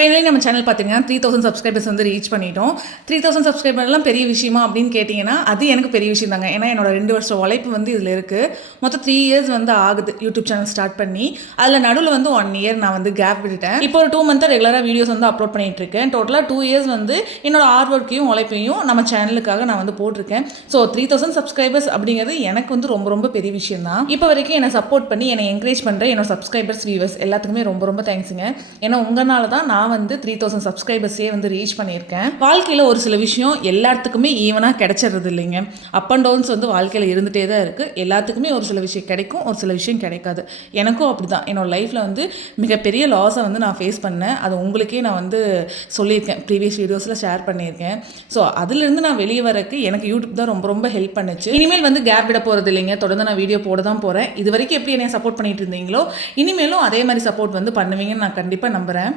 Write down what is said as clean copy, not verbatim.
Finally நம்ம channel பார்த்தீங்கன்னா 3000 subscribers வந்து ரீச் பண்ணிட்டோம். 3000 சப்ஸ்கிரைபர்லாம் பெரிய விஷயமா அப்படின்னு கேட்டிங்கன்னா, அது எனக்கு பெரிய விஷயம் தாங்க. ஏன்னா என்னோட 2 வருஷம் உழைப்பு வந்து இதில் இருக்குது. மொத்தம் 3 இயர்ஸ் வந்து ஆகுது யூடியூப் சேனல் ஸ்டார்ட் பண்ணி. அதில் நடுவில் வந்து 1 இயர் நான் வந்து கேப் விட்டுட்டேன். இப்போ ஒரு 2 மந்த்தாக ரெகுலராக வீடியோஸ் வந்து அப்லோட் பண்ணிட்டு இருக்கேன். டோட்டலாக 2 இயர்ஸ் வந்து என்னோட ஹார்ட் ஒர்க்கையும் உழைப்பையும் நம்ம சேனலுக்காக நான் வந்து போட்டிருக்கேன். ஸோ 3000 சப்ஸ்கிரைபர்ஸ் அப்படிங்கிறது எனக்கு வந்து ரொம்ப ரொம்ப பெரிய விஷயம் தான். இப்போ வரைக்கும் என்னை சப்போர்ட் பண்ணி என்னை என்கரேஜ் பண்ணுற என்னோட சப்ஸ்கிரைபர்ஸ் வியூவர்ஸ் எல்லாத்துக்குமே ரொம்ப ரொம்ப தேங்க்ஸுங்க. ஏன்னா உங்களால தான் நான் வந்து 3000 சப்ஸ்கிரைபர்ஸே வந்து ரீச் பண்ணியிருக்கேன். வாழ்க்கையில் ஒரு சில விஷயம் எல்லாத்துக்குமே ஈவனாக கிடைச்சிடுறது இல்லைங்க. அப் அண்ட் டவுன்ஸ் வந்து வாழ்க்கையில் இருந்துகிட்டே தான் இருக்குது. எல்லாத்துக்குமே ஒரு சில விஷயம் கிடைக்கும், ஒரு சில விஷயம் கிடைக்காது. எனக்கும் அப்படி தான். என்னோட லைஃப்பில் வந்து மிகப்பெரிய லாஸை வந்து நான் ஃபேஸ் பண்ணேன். அது உங்களுக்கே நான் வந்து சொல்லியிருக்கேன், ப்ரீவியஸ் வீடியோஸில் ஷேர் பண்ணியிருக்கேன். ஸோ அதுலேருந்து நான் வெளியே வரக்கு எனக்கு யூடியூப் தான் ரொம்ப ரொம்ப ஹெல்ப் பண்ணுச்சு. இனிமேல் வந்து கேப் விட போகிறது இல்லைங்க. தொடர்ந்து நான் வீடியோ போட தான் போகிறேன். இது வரைக்கும் எப்படி என்னை சப்போர்ட் பண்ணிட்டு இருந்தீங்களோ இனிமேலும் அதே மாதிரி சப்போர்ட் வந்து பண்ணுவீங்கன்னு நான் கண்டிப்பாக நம்புகிறேன்.